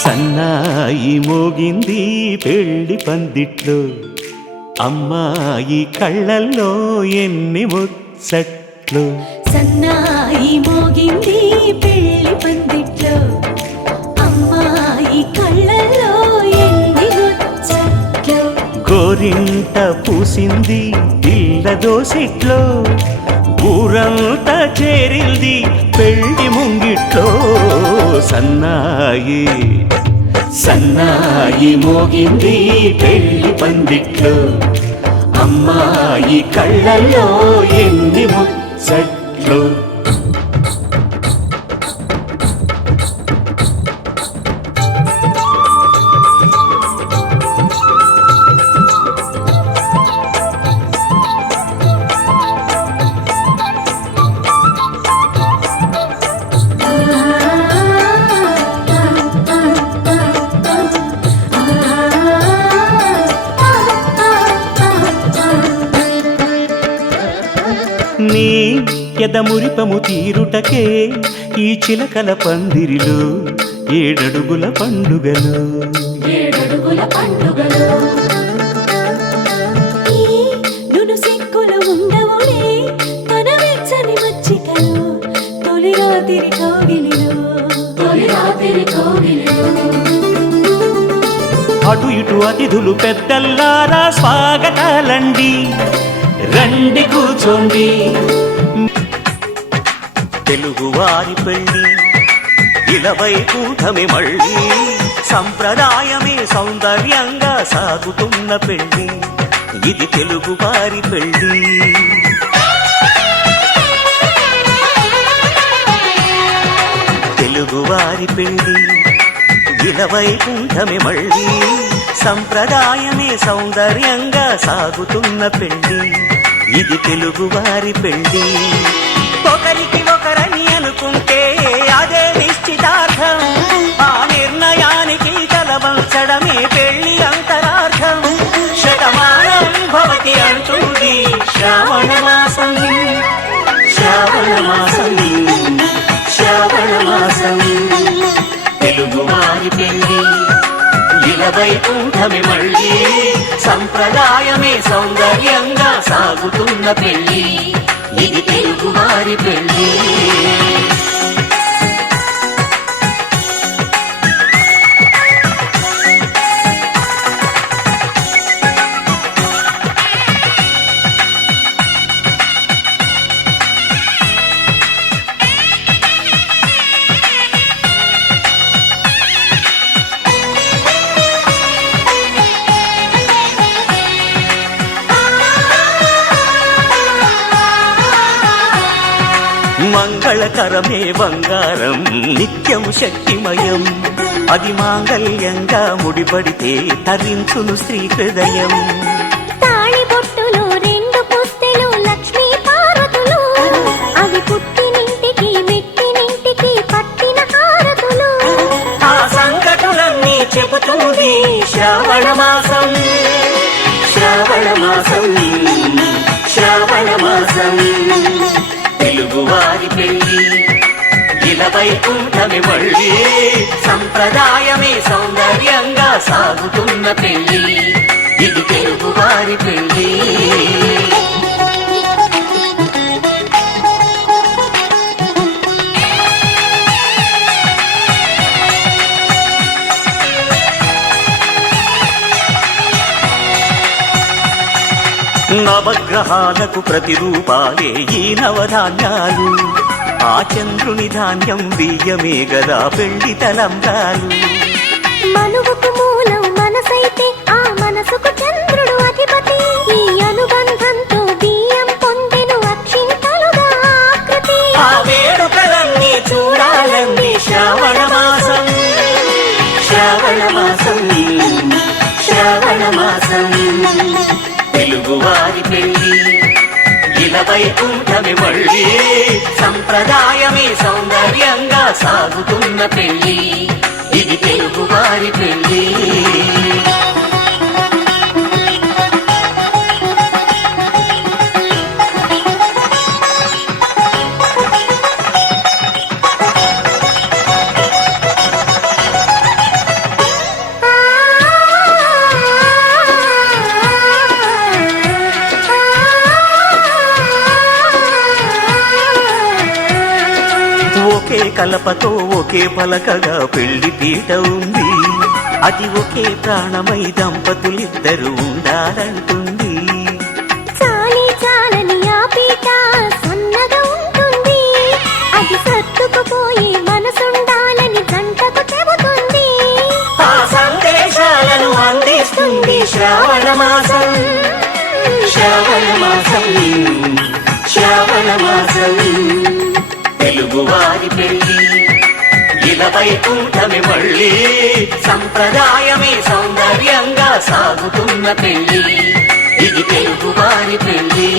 సన్నాయి మోగింది పెళ్లి పందిట్లో, అమ్మాయి కళ్ళల్లో ఎన్ని ముచ్చట్లు. సన్నాయి మోగింది పెళ్లి పందిట్లో, అమ్మాయి కళ్ళల్లో ఎన్ని ముచ్చట్లు. గోరింట పూసింది ఇళ్ళ దోసిట్లో, ఊరంతా చేరింది పెళ్లి ముంగిట్లో. సన్నాయి సన్నాయి మోగింది పెళ్లి పందిట్లో, అమ్మాయి కళ్ళల్లో ఎన్ని ముచ్చట్లు. నీ ఎదమురిపము తీరుటకే ఈ చిలకల పందిరిలో ఏడడుగుల పండుగలు. ఏడడుగుల పండుగలు నును సిక్కులు ఉండవులే తన వెచ్చని మచ్చికలు. తొలి రాత్రి కోగిలిలో, తొలి రాత్రి కోగిలిలో. అటు ఇటు అతిథులు పెద్దల్లారా స్వాగతాలండి, రండి కూర్చోండి. తెలుగువారి పెళ్ళి ఇలవై కూటమి మళ్ళీ, సంప్రదాయమే సౌందర్యంగా సాగుతున్న పెళ్ళి, ఇది తెలుగువారి పెళ్ళి. తెలుగువారి పెళ్ళి ఇలవై కూటమి మళ్ళీ, సంప్రదాయమే సౌందర్యంగా సాగుతున్న పెళ్ళి, ఇది తెలుగువారి పెళ్ళి. ఒకరికి ఒకరని అనుకుంటే అదే నిశ్చితార్థం, ఆ నిర్ణయానికి తలవంచడమే పెళ్లి అంతరార్థం. శతమానం భవతి అంటుంది శ్రావణ మాసం, శ్రావణ మాసం, శ్రావణ మాసం. తెలుగువారి పెళ్ళి ఇలవై కూటమి మళ్ళీ, సంప్రదాయమే సౌందర్యంగా సాగుతున్న పెళ్ళి, ఇది తెలుగువారి పెళ్ళి. మంగళకరమే బంగారం నిత్యం శక్తిమయం, అది మాంగళ్యంగా ముడిపడితే తరించును స్త్రీ హృదయం. తాళి బొట్టులో రెండు పుస్తెలు లక్ష్మీ పార్వతులు, అవి పుట్టినింటికి మెట్టినింటికి పట్టిన హారతులు. ఆ సంకటులన్నీ చెబుతుంది శ్రావణ మాసం, శ్రావణ మాసం, శ్రావణ మాసం. తెలుగువారి పెళ్ళి ఇలవై కూటమి మళ్ళీ, సంప్రదాయమే సౌందర్యంగా సాగుతున్న పెళ్ళి, ఇది తెలుగువారి పెళ్ళి. నవగ్రహాలకు ప్రతిరూపాలే ఈ నవధాన్యాలు, ఆ చంద్రుని ధాన్యం బియ్యమే గదా పెళ్లి తలంబ్రాలు. మనువుకు మూలం మనసైతే ఆ మనసుకు చంద్రుడు అధిపతి, ఈ అనుబంధంతో బియ్యం పొందెను అక్షింతలుగా ఆకృతి. ఆ వేడుకలన్నీ చూడాలండి శ్రావణ మాసం, శ్రావణ మాసం, శ్రావణ మాసం. తెలుగువారి పెళ్ళి ఇలవై కూటమి మళ్ళీ, సంప్రదాయమే సౌందర్యంగా సాగుతున్న పెళ్ళి, ఇది తెలుగువారి పెళ్ళి. కలపతో ఒకే పలకగా పెళ్లి పీట ఉంది. అది ఒకే ప్రాణమై దంపతులిద్దరూ ఉండాలంటుంది. చాలి చాలని ఆ పీట సన్నగా ఉంటుంది. అది సర్దుకుపోయి మనసుండాలని జంటకు చెబుతుంది. ఆ సందేశాలను అందిస్తుంది శ్రావణ మాసం. శ్రావణ మాసం, శ్రావణ మాసం. తెలుగువారి పెళ్లి ఇలా వైకుంఠమే మళ్ళీ, సంప్రదాయమే సౌందర్యంగా సాగుతున్న పెళ్లి. ఇది తెలుగువారి పెళ్లి.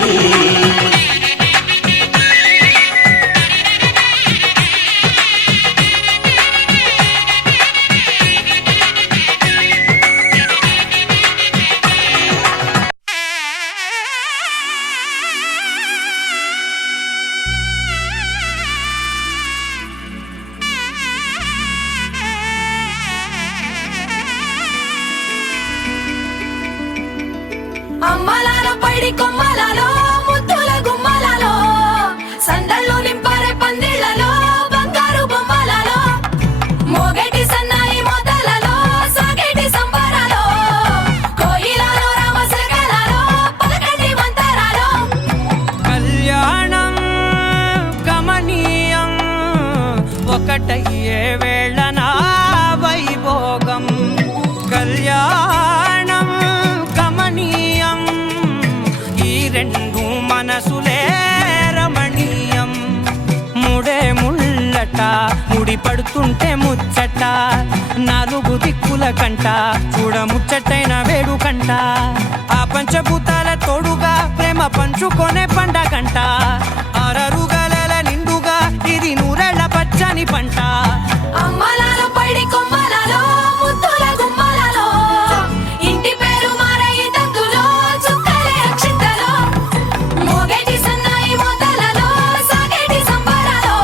అమ్మలాల పైడి కొమ్మలలో ముద్దుల గుమ్మలలో సందళ్ళు నింపరే పందిళ్లలో బంగారు బొమ్మలలో మోగేటి సన్నాయి మొదలలో సాగేటి సంబరాలో కోయిలలో రామశకలలో పలకటి మంతరాలో. కళ్యాణం గమనీయం ఒకటయ్యే వేళన వైభోగం. కళ్యాణం గమనీయం ఈ రెండు మనసులే రమణీయం. ముడే ముళ్ళట ముడి పడుతుంటే ముచ్చట, నాలుగు దిక్కుల కంట చూడ ముచ్చటైన వేడుకంట. ఆ పంచభూతాల తోడుగా ప్రేమ పంచుకొనే పండగంట. అరరుగలల నిండుగా ఇది నూరెళ్ళ పచ్చని పంట. అమ్మలాల పైడి కొమ్మలలో ముద్దుల గుమ్మలలో ఇంటి పేరు మారయి తందులో చుక్కలే అక్షింతలో మోగేటి సన్నాయి మొదలలో సాగేటి సంబరాలో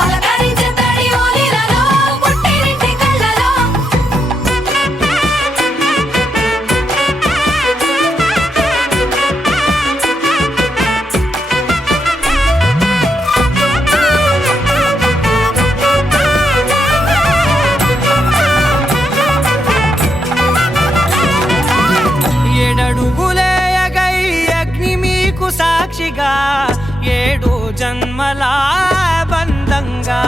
పలకరించే తడి ఓలిలలో పుట్టినింటి కళ్ళలో. ఏడడుగులే ఎగై అగ్ని మీకు సాక్షిగా, ఏడు జన్మల బంధంగా.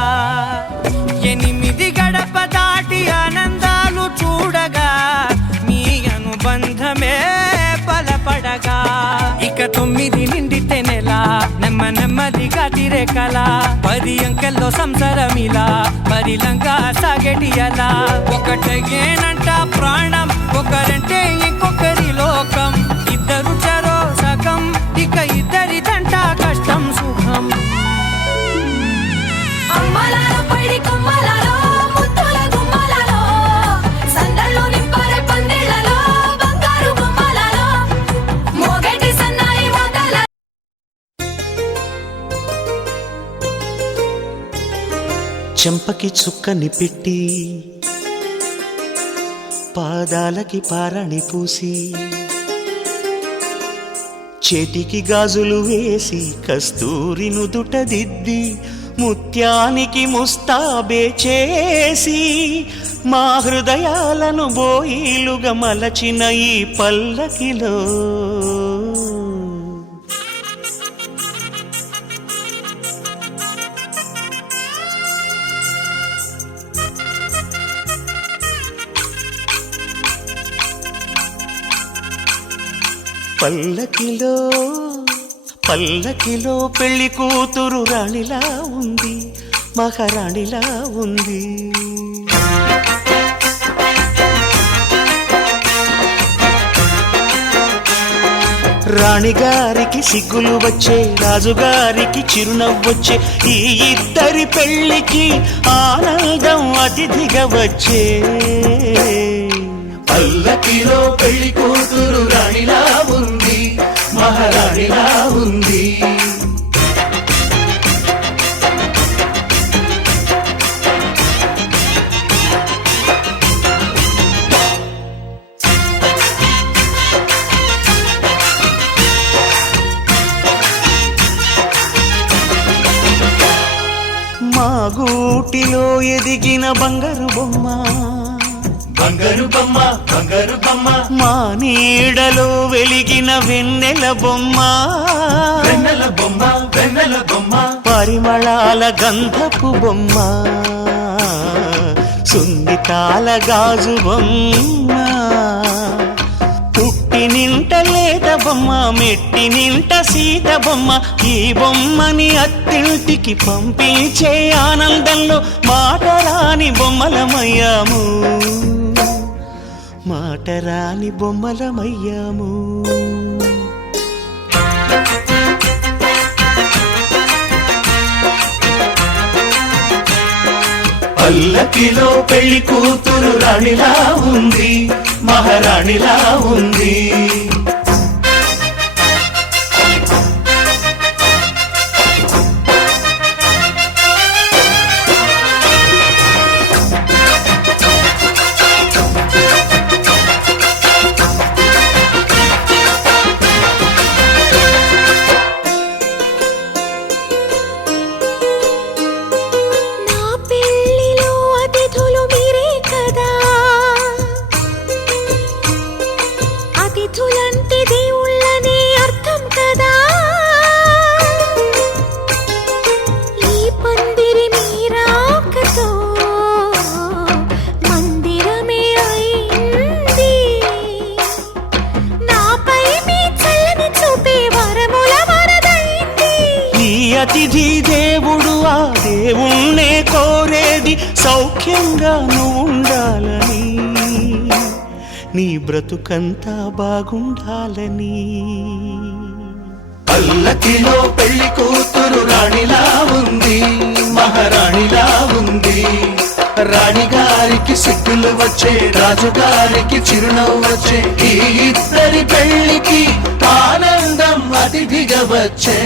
8 గడప దాటి ఆనందాలు చూడగా మీ అనుబంధమే బలపడగా. ఇక 9 నిండితే నెల నెమ్మ నెమ్మదిగా తిరే కల. 10 అంకెల్లో సంసారమిలా పరిలంగా సాగేటి అలా. ఒకటేనంట ప్రాణం ఒకరంటే ఇంకొకరి లోకం. ఇద్దరు చరో సగం ఇక ఇద్దరిదంట కష్టం సుఖం. అమ్మలాల పైడి కొమ్మలలో ముద్దుల గుమ్మలలో సందళ్ళు నింపరే పందిళ్లలో బంగారు బొమ్మలలో మోగేటి సన్నాయి మొదల. చెంపకి చుక్కని పెట్టి పాదాలకి పారణి పూసి చేతికి గాజులు వేసి కస్తూరి నుదుట దిద్ది ముత్యానికి ముస్తాబే చేసి మా హృదయాలను బోయిలుగా మలచిన ఈ పల్లకిలో పల్లకిలో పల్లకిలో పెళ్లి కూతురు రాణిలా ఉంది, మహారాణిలా ఉంది. రాణిగారికి సిగ్గులు వచ్చే, రాజుగారికి చిరునవ్వొచ్చే, ఈ ఇద్దరి పెళ్లికి ఆనందం అతిథిగా వచ్చే. పల్లకిలో పెళ్లి కూతురు రాణిలా ఉంది, మహారాణిలా ఉంది. మా బంగారు బొమ్మ, బంగారు బొమ్మ, బంగారు బొమ్మ, మా నీడలో వెలిగిన వెన్నెల బొమ్మ, వెన్నెల బొమ్మ, వెన్నెల బొమ్మ, పరిమళాల గంధపు బొమ్మ, సున్నితాల గాజు బొమ్మ, పుట్టి నింట లేత బొమ్మ, మెట్టి నింట సీత బొమ్మ. ఈ బొమ్మని అత్తింటికి పంపించే ఆనందంలో మాటరాని బొమ్మలమయ్యాము, మాటరాని బొమ్మలమయ్యాము. పల్లకిలో పెళ్లి కూతురు రాణిలా ఉంది, మహారాణిలా ఉంది. అతిథి దేవుడు ఆ దేవుణ్ణే కోరేది సౌఖ్యంగా నువ్వు ఉండాలని, నీ బ్రతుకంతా బాగుండాలని. పల్లకిలో పెళ్లి కూతురు రాణిలా ఉంది, మహారాణిలా ఉంది. రాణిగారికి సిగ్గులు వచ్చే, రాజుగారికి చిరునవ్వు వచ్చే. ఈ ఇద్దరి పెళ్లికి ఆనందం అతిథిగా వచ్చే.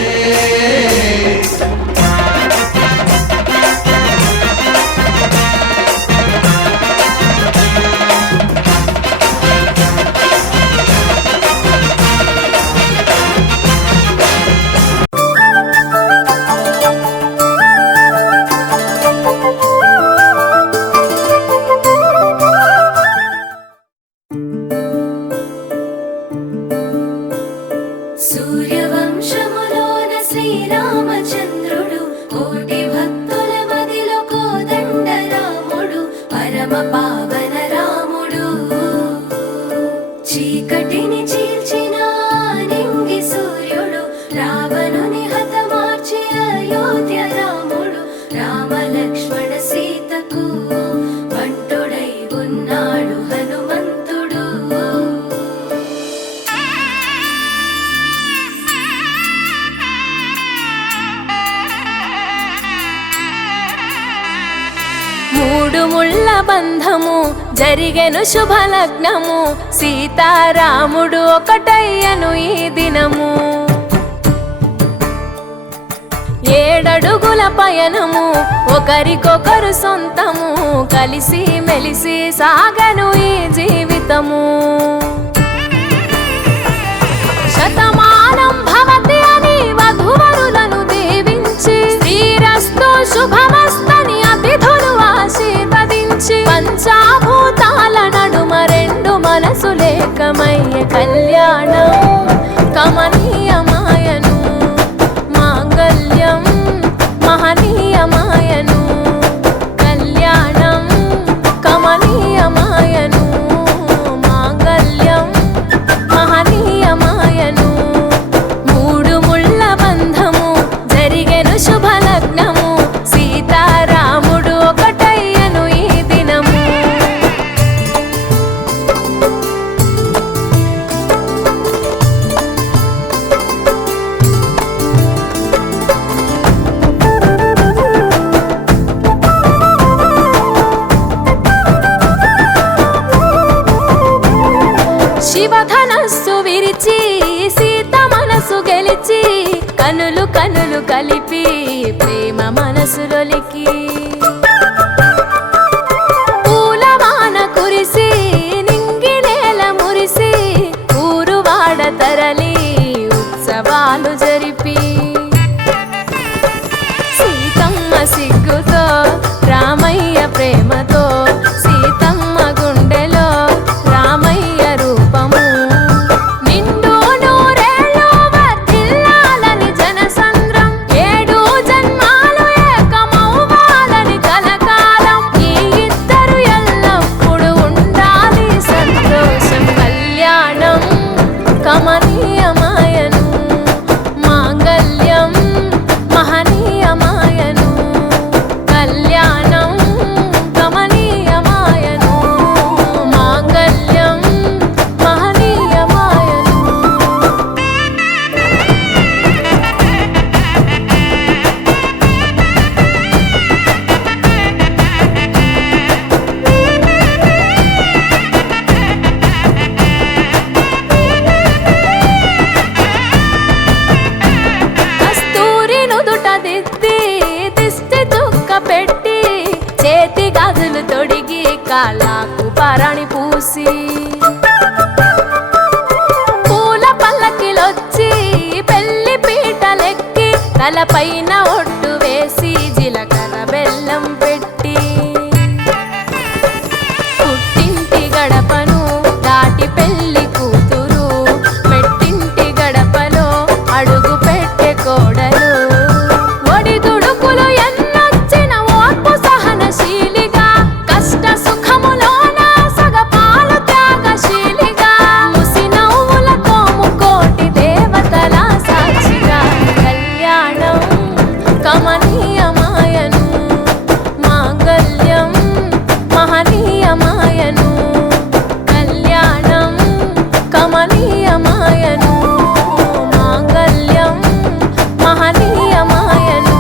సూర్యవంశములోన శ్రీరామచంద్రుడు, కోటి భక్తుల మదిలో కోదండ రాముడు, పరమ పావన రాముడు. చీకటిని చీల్చిన నింగి సూర్యుడు, రావణుని హతమార్చి అయోధ్య రాముడు. రామ లక్ష్మణ సీతకు బంటుడై ఉన్నాడు హనుమంతుడు. మూడు ముళ్ళ బంధము జరిగెను శుభలగ్నము, సీతారాముడు ఒకటయ్యను ఈ దినము. 7 అడుగుల పయనము, ఒకరికొకరు సొంతము, కలిసి మెలిసి సాగను ఈ జీవితము. శతమానం భవతి అని వధువరులను దీవించి, శ్రీరస్తు శుభమస్తని అతిథులు ఆశీర్వదించి, పంచాభూతాల నడుమ 2 మనసులేకమయ్య కళ్యాణం కమనీయమాయను, మాంగళ్యం మహనీయమాయను. కళ్యాణం కమనీయమాయను, మాంగళ్యం మహనీయమాయను. 3 ముళ్ళ బంధము జరిగెను శుభలగ్నము, సీతారాముడు ఒకటయ్యను ఈ దినము. శివధనస్సు విరిచి సీత మనసు గెలిచి, కనులు కనులు కలిపి ప్రేమ మనసులొలికి. పూలవాన కురిసి నింగి నేల మురిసి, ఊరువాడ తరలి ఉత్సవాలు జరిపి. సీతమ్మ సిగ్గుతో రామయ్య ప్రేమ కాళ్ళకు పరణి పూసి పూల పల్లకిలొచ్చి పెళ్లి పీటలెక్కి తలపైన ఒట్టు వేసి జీలకర్ర బెల్లం పెట్టి పుట్టింటి గడపను దాటి పెళ్లి కూతురు మెట్టింటి గడపలో అడుగు పెట్టే కోడలు ఒడిదుడుకులు ఎన్నొచ్చిన ఓర్పు సహనశీలిగా కష్ట సుఖములోన సగపాలు త్యాగశీలిగా ముసి నవ్వులతో ముకోటి దేవతల సాక్షిగా కళ్యాణం కమనీయమాయను మాంగళ్యం మహనీయమాయను కళ్యాణం కమనీయమాయను మాంగళ్యం మహనీయమాయను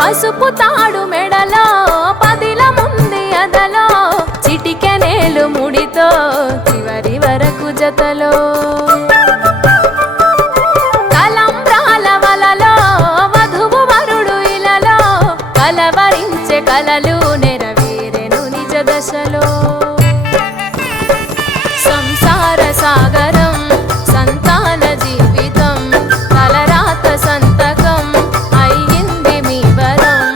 పసుపు తాడు మెడలో పదిల ముంది అదలో చిటికెనేలు ముడితో చివరి వరకు జతలో కలంబ్రాల వలలో వధువు వరుడు ఇలలో కలవరించే కలలు నెరవేరెను నిజ దశలో సంసార సాగరం సంతాన జీవితం తలరాత సంతకం అయ్యింది మీ వరం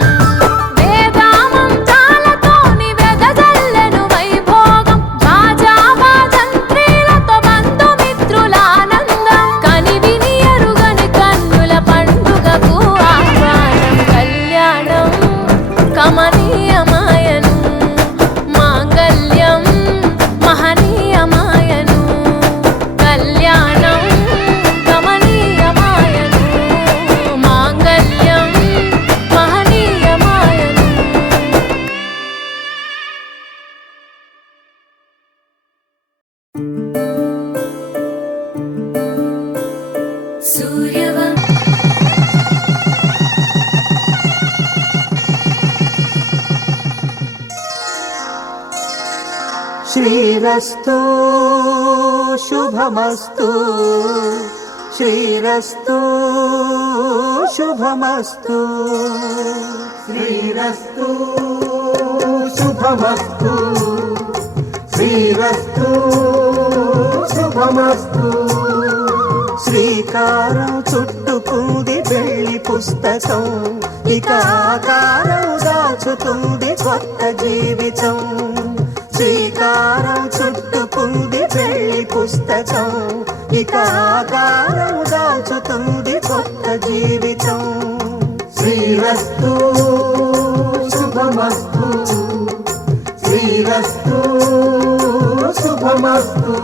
వేదామం చాలతోని వెదజల్లెను వైభోగం బాజా బాజంత్రీలతో బంధుమిత్రుల ఆనందం కని విని ఎరుగని కన్నుల పండుగకు ఆహ్వానం కళ్యాణం కమనీయమాయను మాంగళ్యం మహనీయమాయను కళ్యాణం కమనీయమాయను మాంగళ్యం మహనీయమాయను సూర్యవం శ్రీరస్తు శుభమస్తు శ్రీరస్తు శుభమస్తు శ్రీరస్తు శుభమస్తు శ్రీరస్తు శుభమస్తు శ్రీకారం చుట్టుకుంది పెళ్లి పుస్తకం ఇక ఆకారం దాచుతుంది కొత్త జీవితం శ్రీకారం చుట్టుకుంది పెళ్లి పుస్తకం ఇక ఆకారం దాచుతుంది కొత్త జీవితం శ్రీరస్తు శుభమస్తు శ్రీరస్తు శుభమస్తు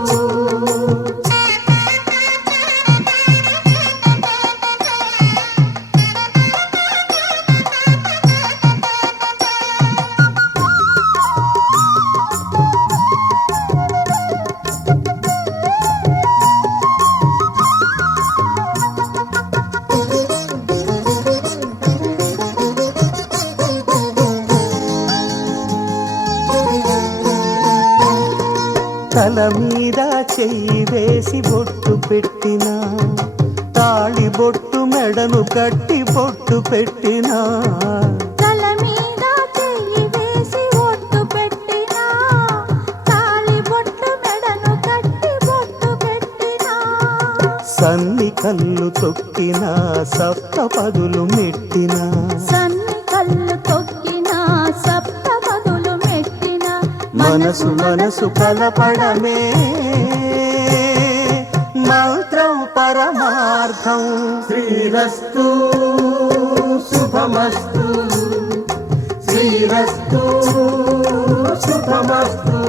తల మీద చెయ్యి వేసి బొట్టు పెట్టినా తాళి బొట్టు మెడను కట్టి బొట్టు పెట్టినా తల మీద చెయ్యి వేసి ఒట్టు పెట్టినా తాళి బొట్టు మెడను కట్టి బొట్టు పెట్టినా సన్ని కళ్ళు తొక్కినా సప్త పదులు మెట్టినా సన్ని కళ్ళు తొక్కినా సప్త పదులు మెట్టినా మనసు మనసు కలపడమే మంత్రం పరమార్థం శ్రీరస్తు శుభమస్తు శ్రీరస్తు శుభమస్తు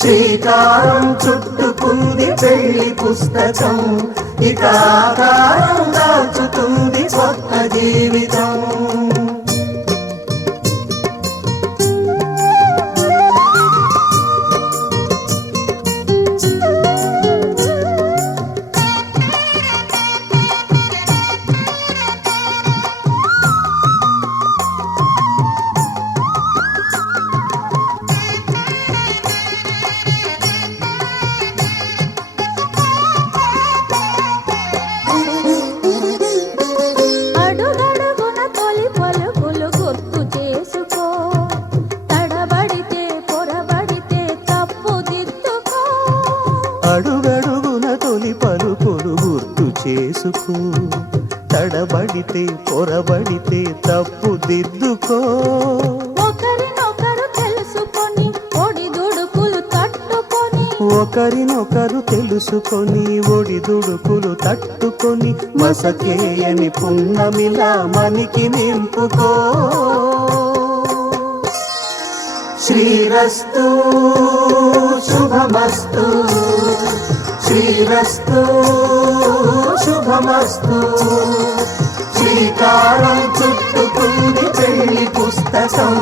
శ్రీకారం చుట్టుకుంది పెళ్లి పుస్తకం ఇక ఆకారం దాచుతుంది కొత్త జీవితం పొరబడితే తప్పు దిద్దుకో. ఒకరినొకరు తెలుసుకొని ఒడిదుడుకులు తట్టుకొని ఒకరినొకరు తెలుసుకొని ఒడిదుడుకులు తట్టుకొని మసకేయని పున్నమిలా మనికి నింపుకో. శ్రీరస్తు శుభమస్తు, శ్రీరస్తు శుభమస్తు. శ్రీకారం చుట్టుకుంది పెళ్లి పుస్తకం,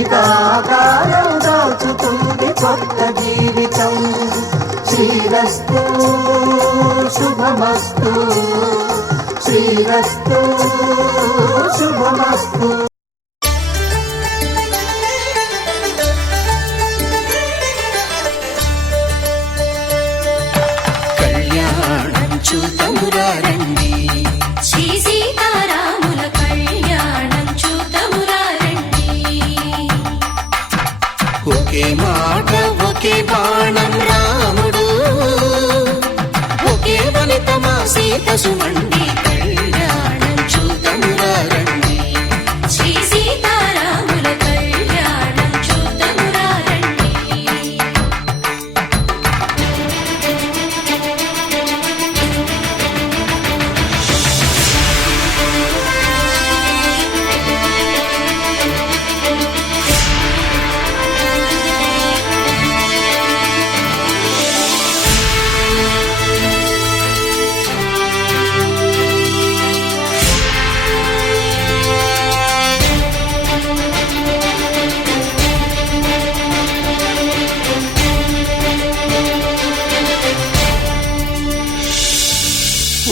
ఇక ఆకారం దాచుతుంది కొత్త జీవితం. శ్రీరస్తు శుభమస్తు, శ్రీరస్తు శుభమస్తు. చూతమురారండి, శ్రీ సీతారాముల కళ్యాణం చూతమురారండి. ఒకే మాట ఒకే బాణం రాముడు, ఒకే వనిత మా సీత సుమండి కళ్యాణం చూతమురారండి. శ్రీ సీతారాముల కళ్యాణం చూతమురారండి.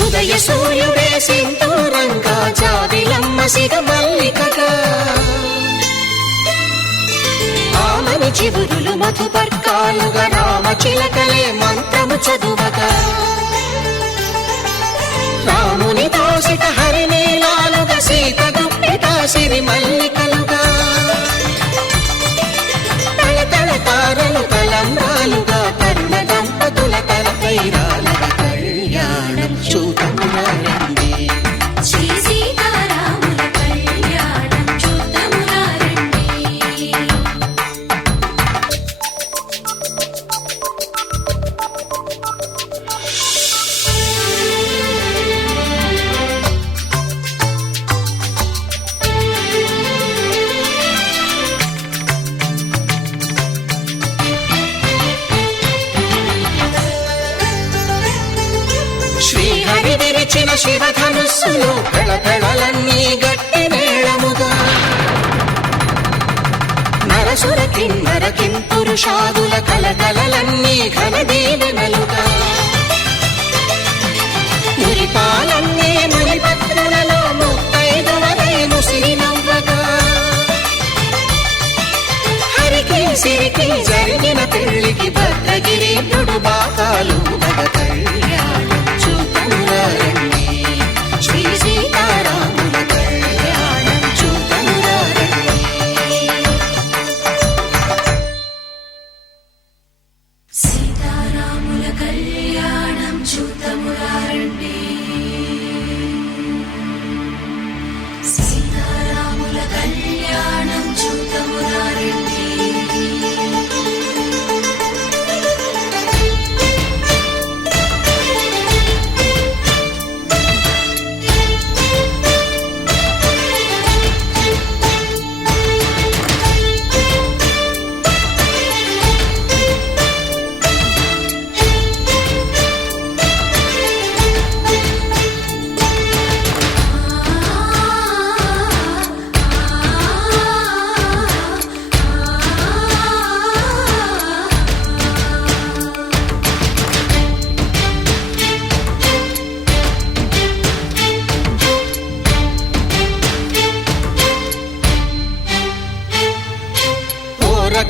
ఉదయ సూర్యుడే సింధూరంగా, జాబిలమ్మ సిగ మల్లికగా, ఆమని చివురులు మధుపర్కాలుగా, రామ చిలకలే మంత్రము చదువగా, రాముని దోసిట హరినీలాలుగా, సీత గుప్పిట సిరి మల్లికలుగా, తల తల తారలు తలంబ్రాలుగా, తరుణ దంపతుల తలపైరాలుగా కళ్యాణం చూతమురారండి. శ్రీ సీతారాముల కళ్యాణం చూతమురారండి. శ్రీహరి విరిచిన శివధనుస్సులు పెళపెళలన్నీ గట్టి మేళముగా, నరసుర కిన్నర కింపురుషాదుల కలకలలన్నీ ఘన దీవెనలుగా, మురిపాలన్నీ మురిపత్రులలో ముత్తైదువలే ముసిరి నవ్వగా, హరికి సిరికి జరిగిన పెళ్లికి భద్రగిరి బాకాలు మగ కళ్యాణం చూతమురారండి. శ్రీ సీతారాముల కళ్యాణం చూతమురారండి. సీతారాముల కళ్యాణం చూతమురారండి. సీతారాముల కళ్యాణం చూతమురారండి.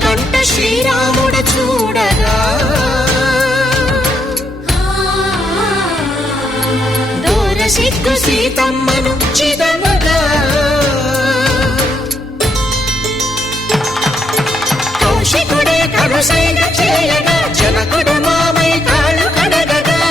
కంట శ్రీరాముడు చూడగా, దూర సిగ్గు సీతమ్మను చిదమగా, కౌశికుడే కరుసైన చేయగా, జనకుడు మామై కాళ్ళు కడగగా,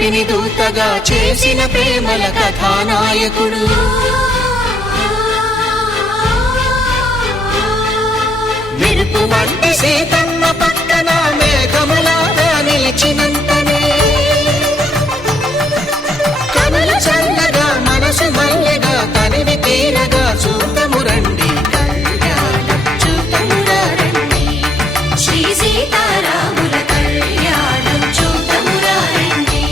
తీపిని దూతగా చేసిన ప్రేమల కథానాయకుడు. మెరుపు వంటి సీతమ్మ పక్కన మేఘములాగా నిలిచినంతనే కనులు చల్లగా మనసు మల్లెగా తనివి తీరగా చూతము రండి, కళ్యాణం చూతమురా రండి, శ్రీ సీతారాముల కళ్యాణం చూతమురా రండి,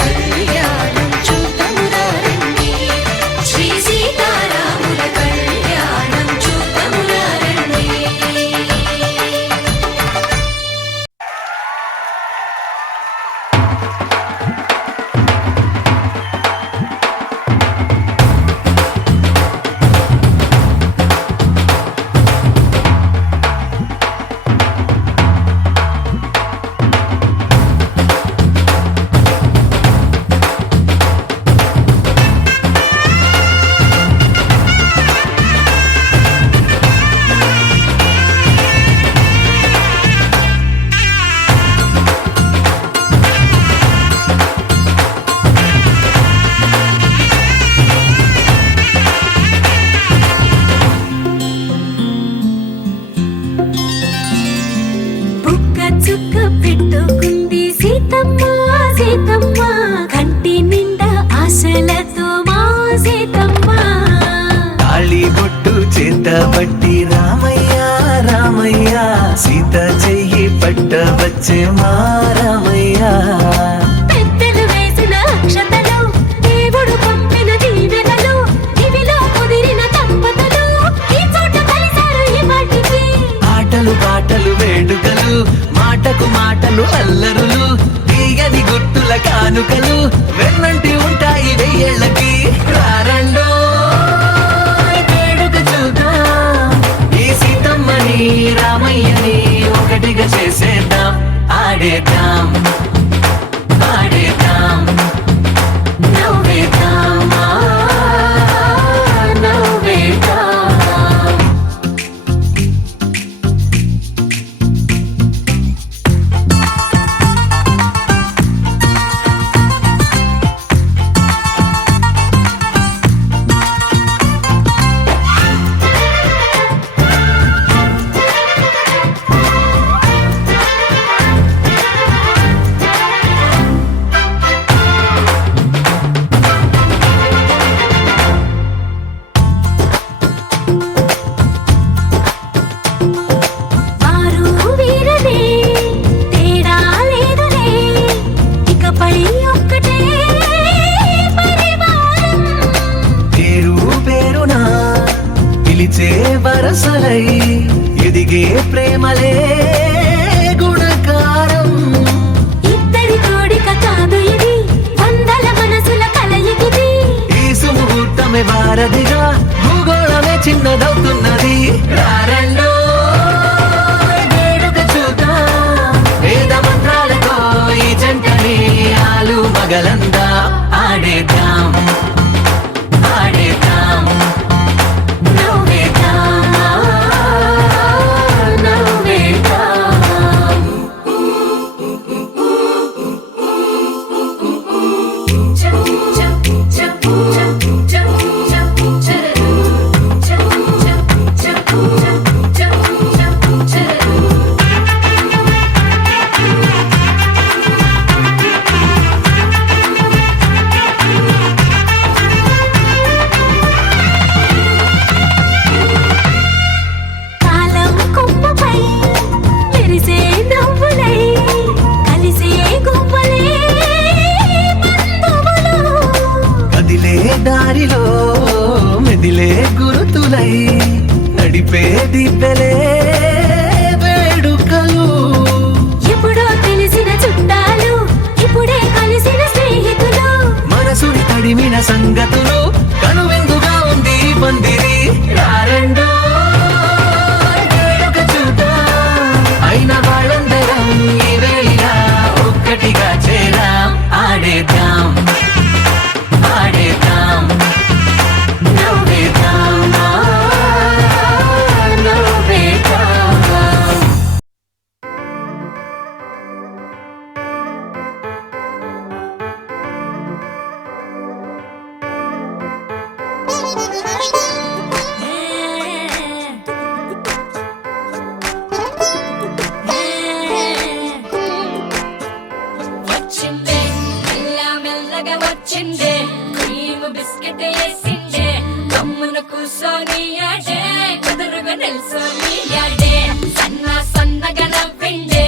కళ్యాణం చూతమురా రండి, శ్రీ సీతారాముల కళ్యాణం చూతమురా రండి. బుక్క చుక్క పెట్టుకుంది సీతమ్మ సీతమ్మ, కంటి నిండా ఆశలతో మా సీతమ్మ. తాళి బొట్టు చేతబట్టి రామయ్య రామయ్య, సీత చెయ్యి పట్ట వచ్చే మా రామయ్య. పెద్దలు వేసిన అక్షతలు, దేవుడు పంపిన దీవెనలు, ఇవిలో కుదిరిన దంపతులు ఈ చోట కలిశారు ఈ వాటికి. ఆటలు పాటలు వేడుకలు, మాటకు మాటలు అల్లరులు, తీయని గుర్తుల కానుకలు వెన్నంటి ఉంటాయి వెయ్యేళ్ళకి. రారండో వేడుక చూద్దాం, ఈ సీతమ్మని రామయ్యని ఒకటిగా చేసేద్దాం, ఆడేద్దాం ఆడేద్దాం, నవ్వేద్దాం నవ్వేద్దాం. వారు వీరనే తేడా లేదులే, ఇకపై ఒక్కటే పరివారం. పేరు పేరునా పిలిచే వరసలై ఎదిగే ప్రేమలే గుణకారం. ఇద్దరి కోడిక కాదు ఇది, వందల మనసుల కలయికిది. ఈ సుముహూర్తమే వారధిగా భూగోళమే చిన్నదవుతున్నది. రారండో వేడుక చూద్దాం, వేద మంత్రాలతో ఈ జంటని ఆలు మగలందా ఆడేద్దాం ఆడేద్దాం, నవ్వేద్దాం నవ్వేద్దాం. కాలం కొమ్మపై మెరిసే నవ్వులై కలిసే గువ్వలే బంధువులు. కదిలే దారిలో మెదిలే గురుతులై నడిపే దివ్యలే వేడుకలు. ఎప్పుడో తెలిసిన చుట్టాలు, ఇప్పుడే కలిసిన స్నేహితులు. మనసుని తడిమిన సంగతులు కనువిందుగా ఉంది ఈ పందిరి. రారండో వేడుక చూద్దాం, అయిన వాళ్ళందరం ఈ వేళ ఒక్కటిగా చేరాం, ఆడేద్దాం ఆడేద్దాం, నవ్వేద్దాం నవ్వేద్దాం. సోనియాడే సన్న సన్నగా నవ్విండే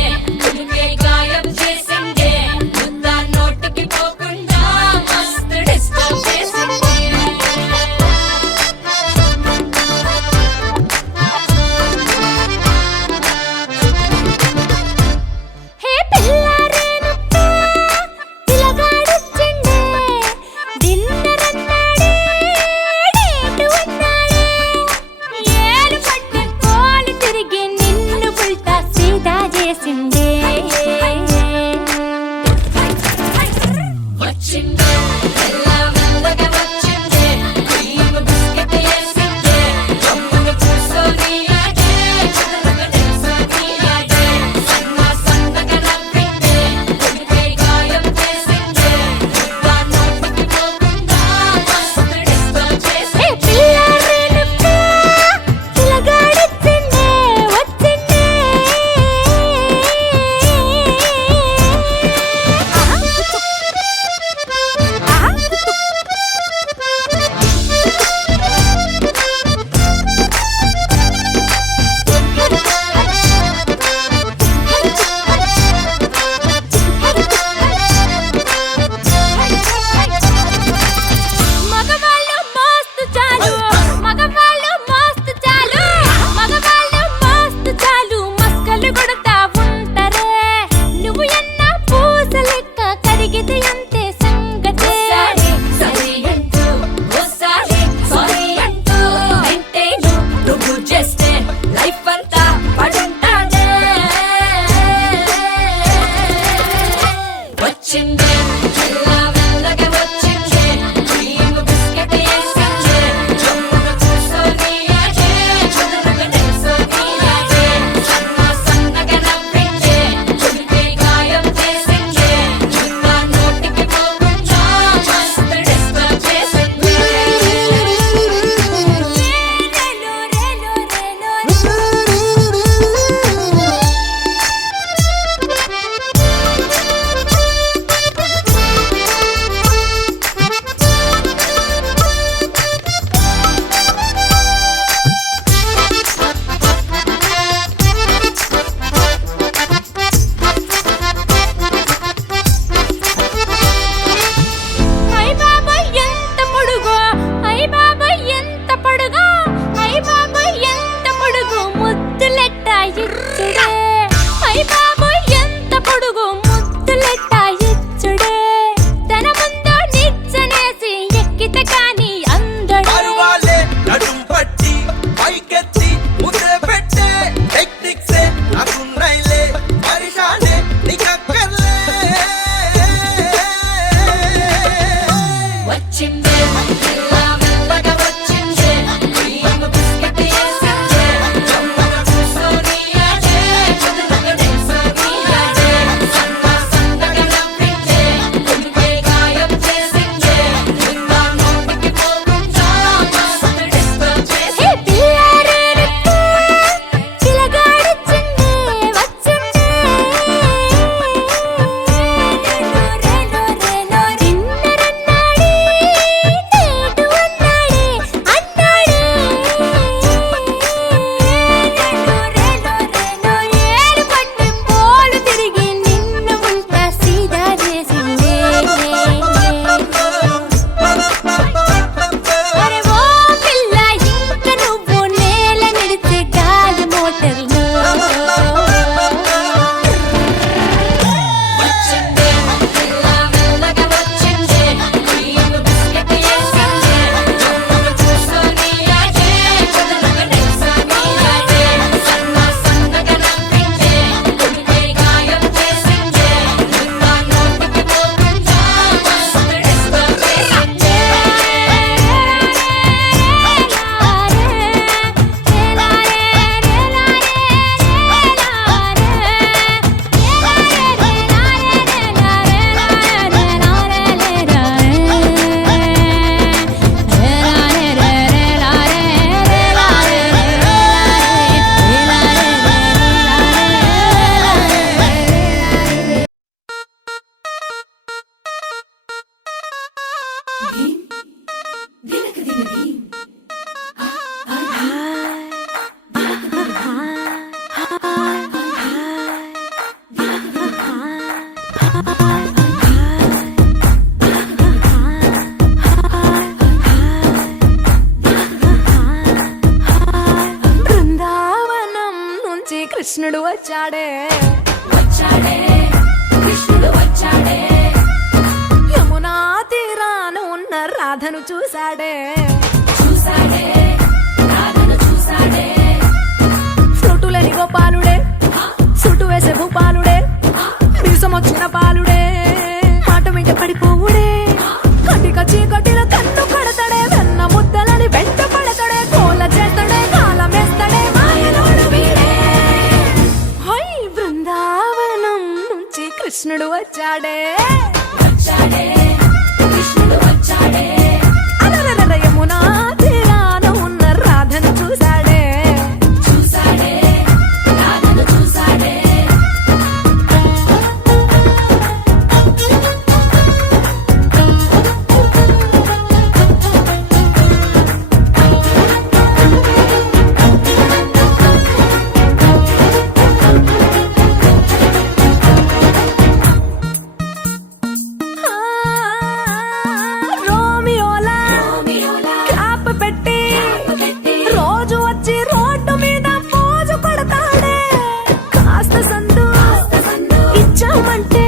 ఉలికే గాయం చేసిండే ముద్ద నోటికి పోకుండా మస్తు డిస్టర్బ్ చేసిండే హే పిల్లారేనప్ప పిలగాడొచ్చిండే డిన్నర్ అన్నాడే డేటు అన్నాడే ఏలు పట్టుకొని కృష్ణుడు వచ్చాడే వచ్చాడే కృష్ణుడు వచ్చాడే యమునా తీరాన ఉన్న రాధను చూశాడే చూసాడే రాధను చూసాడే ఫ్లూటులని గోపాలుడే సుటు వేసే భూపాలుడే మీసమొచ్చిన పాలుడే మాట వెంట పడిపోవుడే కటిక చీకటిలో కన్ను కడతాడే వెన్న ముద్దలని వెంట పడతాడే కోల చేస్తాడే కాలం వేస్తాడే మాయలోడు వీడే హై బృందావనం నుంచి కృష్ణుడు వచ్చాడే వచ్చాడే కృష్ణుడు వచ్చాడే అలరలర యమునా తీరాన ఉన్న రాధను చూశాడే చూసాడే రాధను చూసాడే రోమియోలా క్లాప్ పెట్టి రోజు వచ్చి రోడ్డు మీద పోజు కొడతాడే కాస్త సందు ఇచ్చామంటే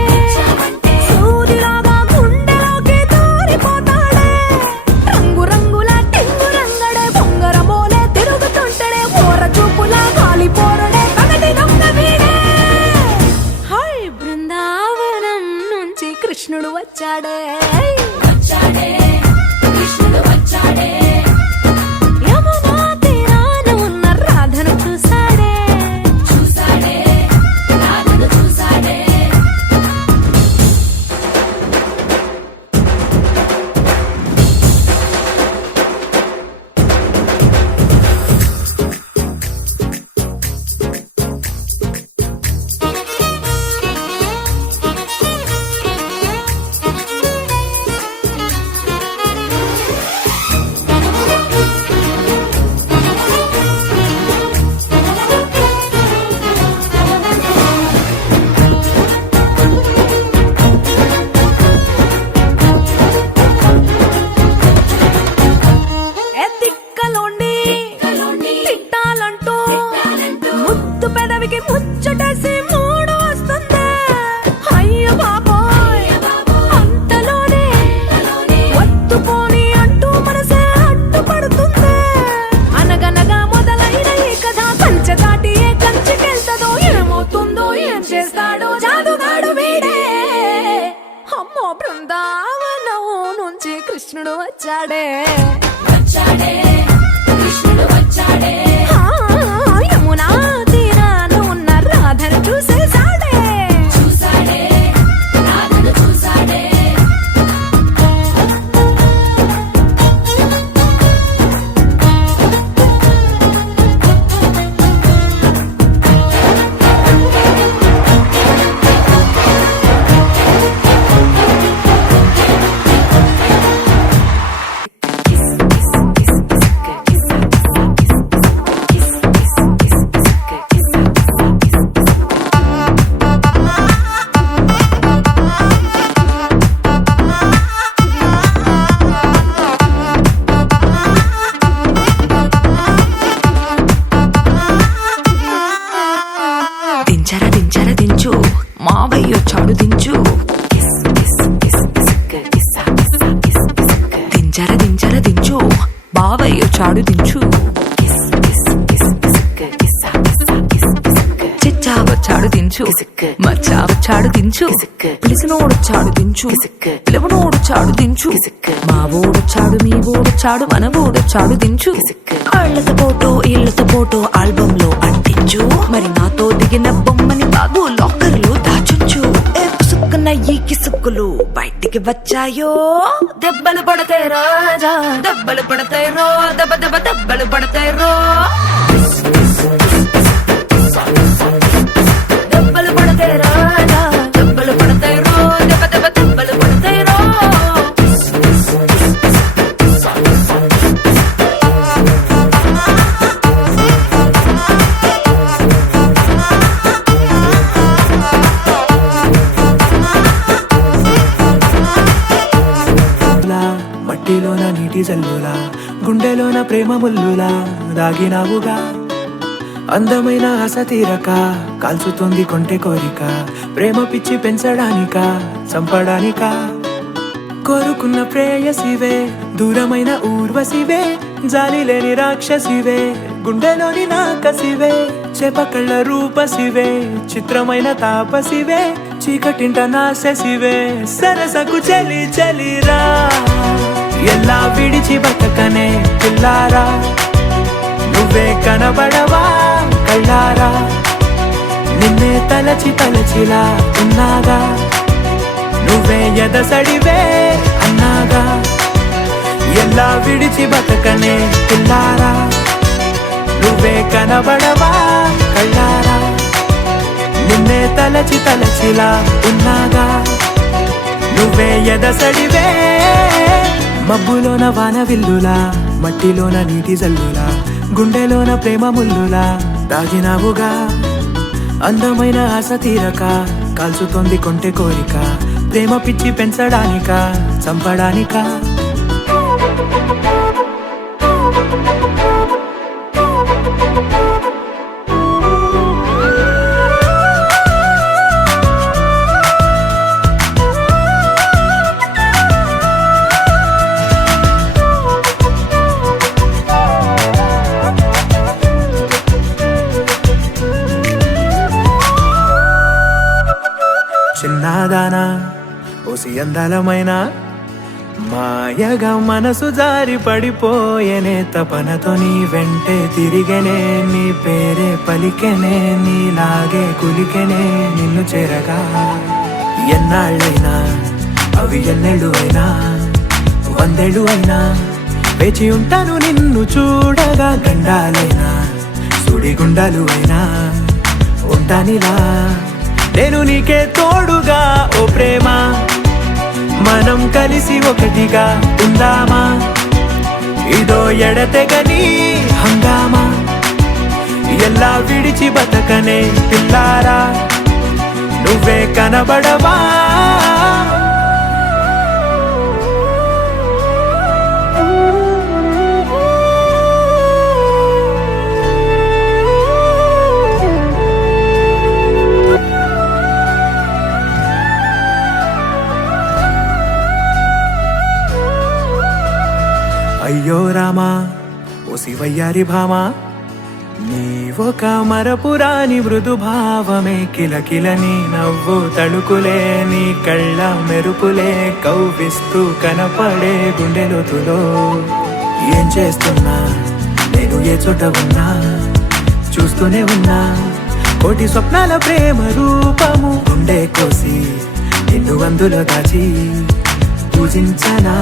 సూదిలాగా గుండెలోకి దూరిపోతాడే రంగు రంగుల టింగు రంగడే బొంగరమోలే తిరుగుతుంటాడే ఓర చూపులా కాలిపోరడే పగటి దొంగ వీడే హై బృందావనం నుంచి కృష్ణుడు వచ్చాడే వచ్చాడే కృష్ణుడు వచ్చాడే యమునా తీరాన ఉన్న రాధను చూశాడే చూసాడే రాధను చూసాడే ఏ తిక్కలోండి తిట్టాలంటూ ముద్దు పెదవికి ముచ్చటేసి మూడు వస్తుంది అయ్య బాబోయ్ అంతలోనే వత్తుపోని అంటూ మనసే అడ్డుపడుతుంది అనగనగా మొదలైన ఈ కథ కంచె దాటి ఏ కంచెకెళ్తదో ఏమవుతుందో ఏం చేస్తాడో జాదుగాడు వీడే అమ్మో బృందావనం నుంచి కృష్ణుడు వచ్చాడే వచ్చాడే కృష్ణుడు వచ్చాడే ఆ, యమునా తీరాన ఉన్న రాధను చూసేశాడే చూసాడే రాధను చూసాడే దించర దించు మావయ్య చాడు దించు దించర దించు బావయ్య చాడు దించు చిచ్చావచ్చాడు దించు మచ్చావచ్చాడు దించు పిలిసినోడు చాడు దించు పిలవనోడు చాడు దించు మా ఓడొచ్చాడు మీ ఓడొచ్చాడు మన ఓడొచ్చాడు దించు ఇళ్ళతో పోటో ఆల్బమ్ లో అంటించు మరి నాతో దిగిన బొమ్మని బాబు లాకర్ లో దాచుంచు ఏ పుసుక్కున్న ఈ కిసుక్కులు బయటికి వచ్చాయో దెబ్బలు పడతాయి రాజా దెబ్బలు పడతాయి రో దెబ్బ దెబ్బలు పడతాయి రో దెబ్బలు పడతాయి రాజా దెబ్బలు పడతాయి రో దెబ్బలు పడతాయి రో మట్టిలోన నీటి జల్లులా గుండెలోన ప్రేమ ముల్లులా దాగినావుగా అందమైన ఆశ తీరక కాల్చుతుంది కొంటె కోరిక ప్రేమ పిచ్చి పెంచడానిక చంపడానిక కోరుకున్న ప్రేయసివే దూరమైన ఊర్వశివే జాలి లేని రాక్షసివే గుండెలోని నాకసివే చేపకళ్ళ రూపసివే చిత్రమైన తాపసివే చీకటింట నాశసివే సరసకు చలి చలిరా ఎలా విడిచి బతకనే పిల్లారా నువ్వే కనబడవా కళ్ళారా నిన్నే తలచి తలచిలా ఉన్నాగా నువ్వే ఎదసడివే అన్నాగా ఎలా విడిచి బతకనే పిల్లారా నువ్వే కనబడవా కళ్ళారా నిన్నే తలచి తలచిలా ఉన్నాగా నువ్వే ఎదసడివే మబ్బులోన వాన విల్లులా మట్టిలోన నీటి జల్లులా గుండెలోన ప్రేమ ముల్లులా దాగినావుగా అందమైన ఆశ తీరక కాల్చుతోంది కొంటె కోరిక ప్రేమ పిచ్చి పెంచడానిక చంపడానిక చిన్నదానా ఓసి అందలమైన మాయగా మనసు జారి పడిపోయేనే తపనతో నీ వెంటే తిరిగేనే నీ పేరే పలికెనే నీలాగే కులికెనే నిన్ను చేరగా ఎన్నాళ్ళైనా అవి ఎన్నెళ్ళు అయినా 100 ఏళ్ళు అయినా వేచి ఉంటాను నిన్ను చూడగా గండాలైనా సుడిగుండాలు అయినా ఉంటానిలా నేను నీకే తోడుగా ఓ ప్రేమ మనం కలిసి ఒకటిగా ఉందామా ఇదో ఎడతెగని హంగామా ఎలా విడిచి బతకనే పిల్లారా నువ్వే కనబడవా అయ్యో రామా ఓ శివయ్యారి భామా నీవొక మరపురాని మృదు భావమే కిలకిలని నవ్వు తళుకులే నీ కళ్ళ మెరుపులే కవ్విస్తూ కనపడే గుండెలోతులో ఏం చేస్తున్నా నేను ఏ చోట ఉన్నా చూస్తూనే ఉన్నా కోటి స్వప్నాల ప్రేమ రూపము గుండె కోసి నిన్ను అందులో దాచి పూజించనా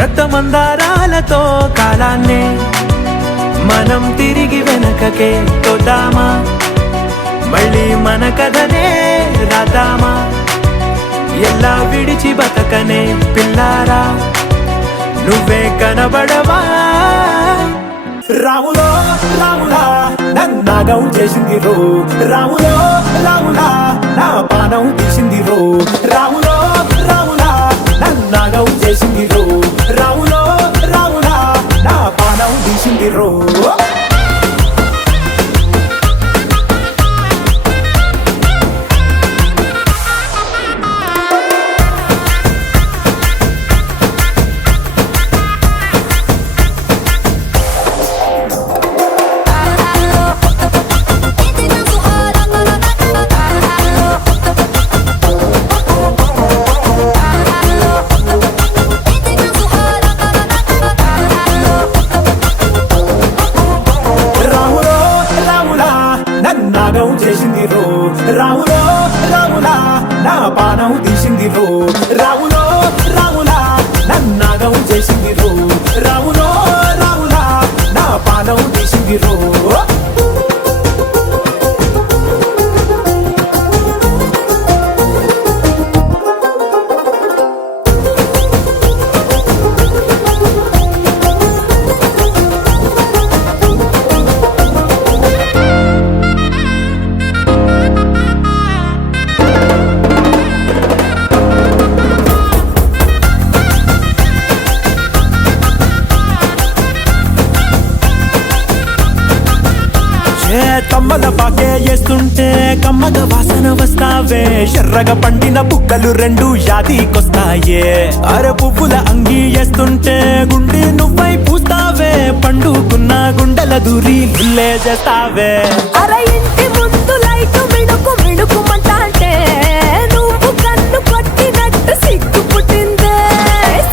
రక్తమందారాలతో కాలాన్నే మనం తిరిగి వెనకకే తోద్దామా మళ్ళీ మన కథనే రాద్దామా ఎలా విడిచి బతకనే పిల్లారా నువ్వే కనబడవా రాములో రాములా నన్నాగం చేసింది రో రాములో రాములా నా పానం తీసింది రో రాములో రాములా నన్నాగం చేసింది రో రాములో రాములా నా పానం తీసింది రో చేసింది రో రాములో రాములా నా పానం తీసింది రో రాములో రాములా నన్నాగం చేసింది రో రాములో రాములా నా పానం తీసింది రో తమ్మల పాకే వేస్తుంటే కమ్మగ వాసన వస్తావే ఎర్రగా పండిన బుక్కలు రెండు యాదికొస్తాయే అరే పువ్వుల అంగి వేస్తుంటే గుండి నువ్వై పూస్తావే పండుకున్న గుండెల దూరి గుల్లే చేస్తావే అర ఇంటి ముందు లైట్ మిణుకు మిణుకుమంటే నువ్వు కన్ను కొట్టినట్టు సిగ్గు పుట్టిందే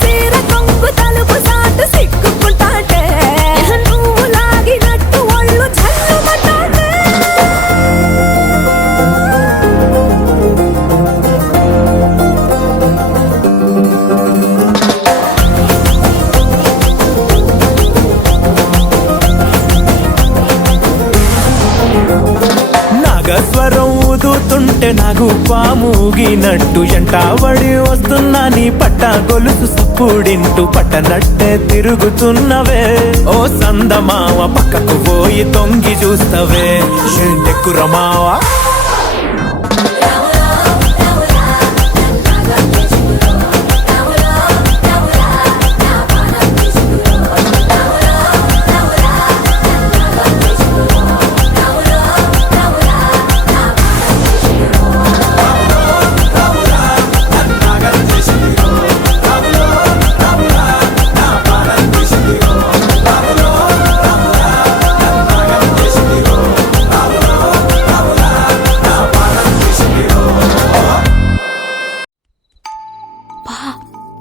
సీర కొంగు తలుపు సాటు సిగ్గుకుంటాంటే నువ్వు లాగినట్టు ఒళ్ళు జల్లుమంటాంటే నాగస్వరం ఊదుతుంటే నాకు పాముగినట్టు ఎంటావడి వస్తున్నా నీ పట్ట గొలుసు సప్పుడింటూ పట్టనట్టే తిరుగుతున్నవే ఓ సందమావ పక్కకు పోయి తొంగి చూస్తవే ఏంటెక్కురమావా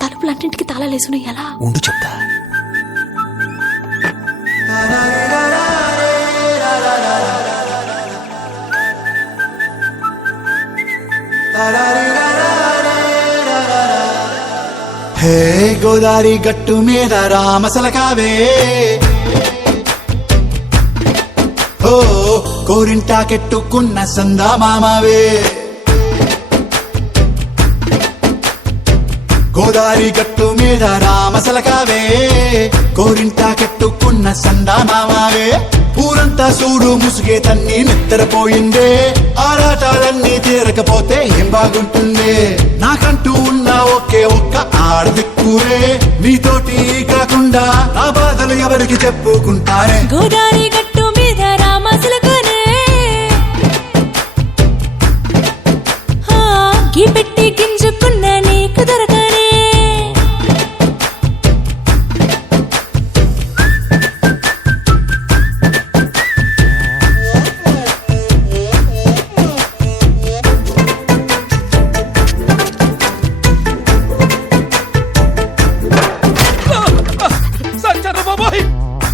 తలుపులన్నింటికి తాళాలేసుకుని ఎలా ఉండు చెప్తా హే గోదారి గట్టు మీద రామసలకావే ఓ కోరింటా కెట్టుకున్న సందా మామావే గోదారి గట్టు మీద రామసలకావే కోరింటా కెట్టుకున్న సందా మామావే ఊరంతా చూడు ముసుగే తన్ని నిద్రపోయిందే ఆరాటాలన్నీ తీరకపోతే ఏం బాగుంటుందే నాకంటూ ఉన్న ఒకే ఒక్క ఆడదిక్కురే నీతోటి కాకుండా నా బాధలు ఎవరికి చెప్పుకుంటారే గోదారి గట్టు మీద రామసలకనే గీ పెట్టి గింజుకున్న నీకు దొరకనే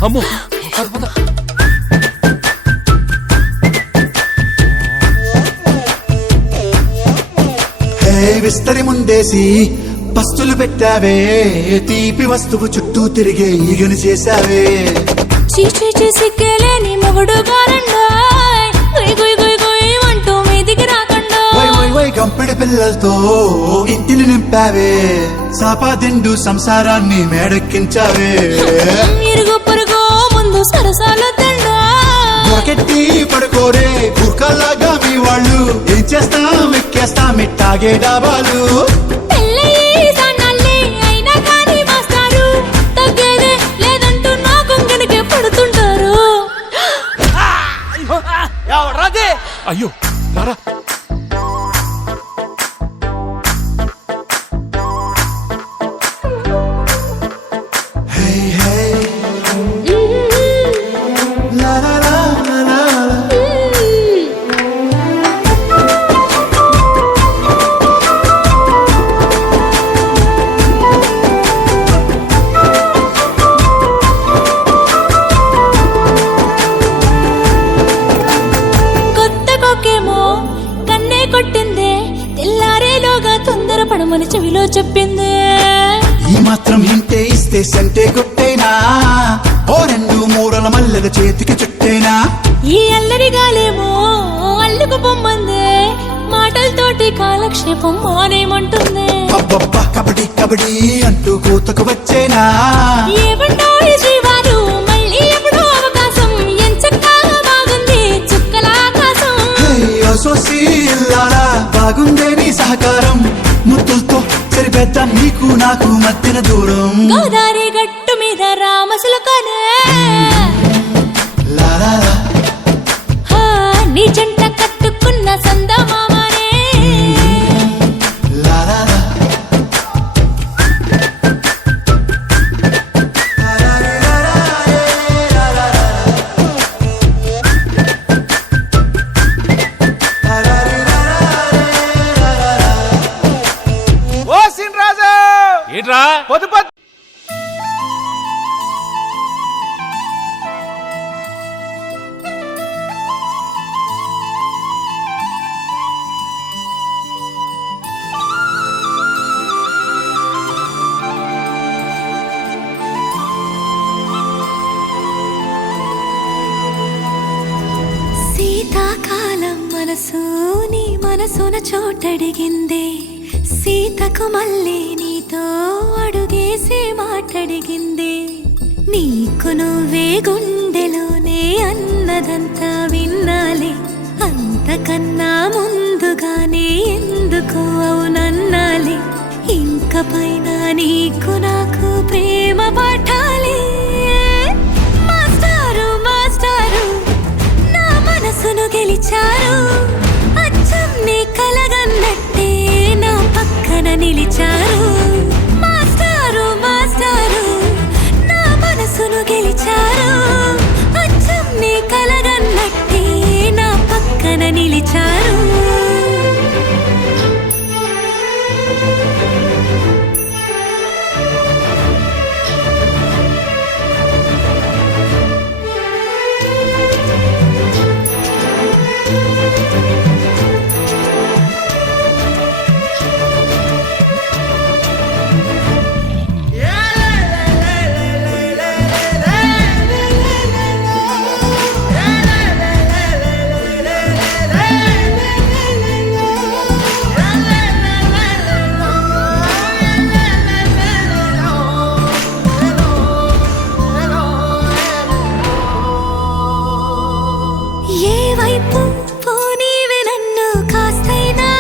అమ్మో హే విస్తరి ముందేసి పస్తులు పెట్టావే తీపి వస్తువు చుట్టూ తిరిగే ఈగను చేశావే చీచీ చేసి కేలేని మొగుడు గారండాయ్ గుయ్ గుయ్ గుయ్ గుయ్ అంటూ మీదికి రాకండా వై వై వై గంపెడి పిల్లలతో ఇంటిని నింపావే సాపాదిండు సంసారాన్ని మేడెక్కించావే ఇరుగు పొరుగు ముందు సరసాల తండా దొరకెట్టి పడుకోరే కుర్కల్లాగా మీ వాళ్ళు ఏం చేస్తాం ఎక్కేస్తాం ఇట్టాగే డాబాలు పెళ్ళయి సన్నాళ్ళే అయినా కానీ మాస్తారు తగ్గేదే లేదంటూ నా కొంగనికే పడుతుంటారు అయ్యో రారా హే హే లా లా లా లా లా కొత్త కొక్కేమో కన్నే కొట్టిందే తెల్లారేలోగా తొందర పడమని చెవిలో చెప్పిందే ఈ మాత్రం హింటే ఇస్తే సంటే కొట్టేనా ఓ రెండు మూరల మల్లెల చేతికి చుట్టేనా ఈ అల్లరి గాలేమో అల్లుకు పొమ్మందే మాటలతోటి కాలక్షేపం మానేమంటుందే అబ్బబ్బా కబడ్డీ కబడ్డీ అంటూ కూతకు వచ్చేనా ఏమంటారు జీవాలు మళ్ళీ ఎప్పుడో అవకాశం ఎంచక్కా బాగుంది చుక్కల ఆకాశం హే సోసి ఇల్లారా బాగుందే నీ సహకారం ముద్దులతో సరిపెద్ద నీకు నాకు మధ్యన దూరం గోదారి గట్టు మీద రామసులకనే లా లా లా శీతాకాలం మనసు నీ మనసున చోటడిగిందే సీతకు మళ్ళీ నీతో అడుగేసి మాటడిగిందే నీకు నువ్వే గుండెలోనే అన్నదంతా విన్నాలే అంతకన్నా ముందుగానే ఎందుకు అవునన్నాలే ఇంక పైన నీకు నాకు ప్రేమ పాఠాలే మాస్టారు మాస్టారు నా మనసును గెలిచారు అచ్చం నీ కలగన్నట్టే నా పక్కన నిలిచారు మాస్టారు మాస్టారు నా మనసును గెలిచారు అచ్చం నీ కలగన్నట్టే నా పక్కన నిలిచారు ఏ వైపు పోనీవి నన్ను కాస్తైనా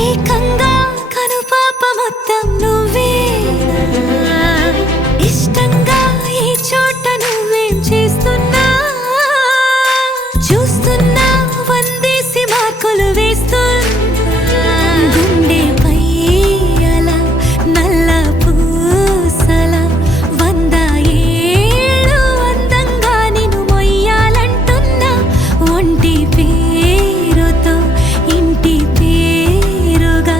ఏకంగా కనుపాప మొత్తం నువ్వేనా ఇష్టంగా ఏ చోట నువ్వేం చేస్తున్నా చూస్తున్నా వందేసి మార్కులు వేస్తున్నా గుండెపై అలా నల్ల పూసల 100 ఏళ్ళు అందంగా నిన్ను మొయ్యాలంటున్నా ఒంటి పేరుతో ఇంటి పేరుగా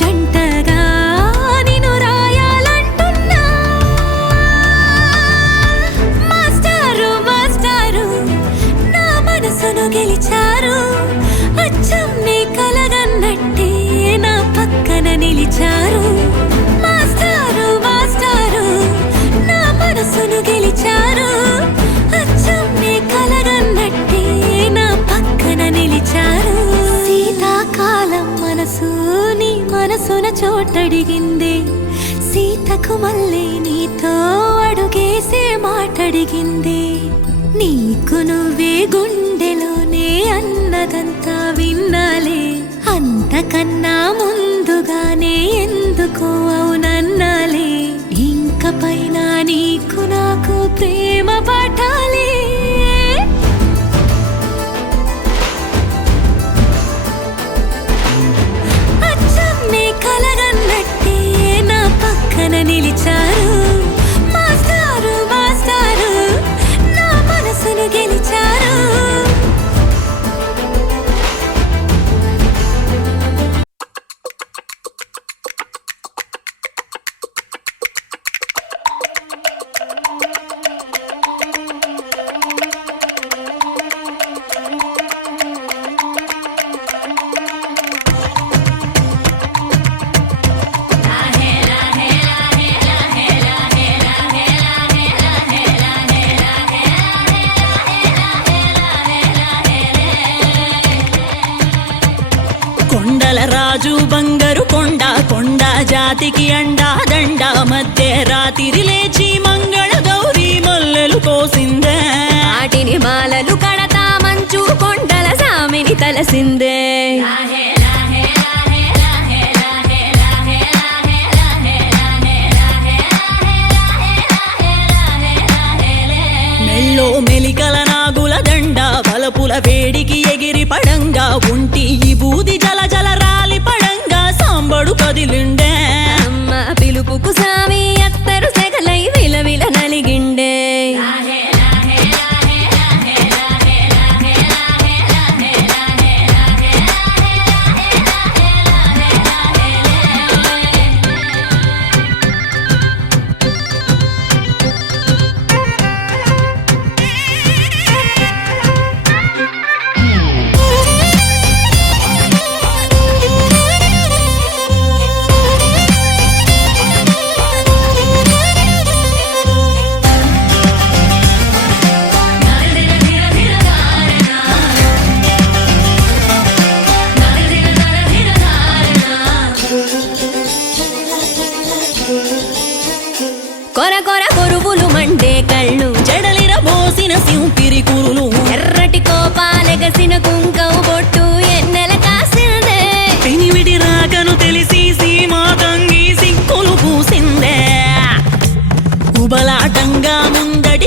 జంటగా నిన్ను రాయాలంటున్నా మాస్టారు మాస్టారు నా మనసును గెలిచారు అచ్చం నీ కలగన్నట్టే నా పక్కన నిలిచారు మాస్టారు మాస్టారు నా మనసును గెలిచారు అచ్చం నీ కలగన్నట్టే నా పక్కన నిలిచారు శీతాకాలం మనసు నీ మనసున చోటడిగిందే సీతకు మళ్ళీ నీతో అడుగేసే మాటడిగిందే నీకు నువ్వే గుండెలోనే అన్నదంతా విన్నాలే అంతకన్నా ముందుగానే ఎందుకు అవునన్నాలే ఇంక పైన నీకు నాకు ప్రేమ పాఠాలే అచ్చం నీ కలగన్నట్టే నా పక్కన నిలిచారు మాస్టారు మాస్టారు నా మనసును గెలిచారు కొండల రాజు బంగారు కొండ కొండ జాతికి అండా దండ మధ్య రాత్రి లేచి మంగళ గౌరీ మొల్లలు కోసిందే వాటిని మాలలు కడతా మంచు కొండల సామిని తలసిందే మెల్లో మెలికల నాగుల దండ బలపుల వేడికి ఎగిరి పడంగా ఉంటి ఈ బూది జల జల రాలి పడంగా సాంబడు కదిలిండే అమ్మ పిలుపుకు సామి అత్తరు సెగలై విలవిల నలిగిండే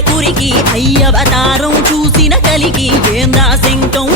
కురికి అయ్యవతారం చూసిన కలిగి ఏందా శంకం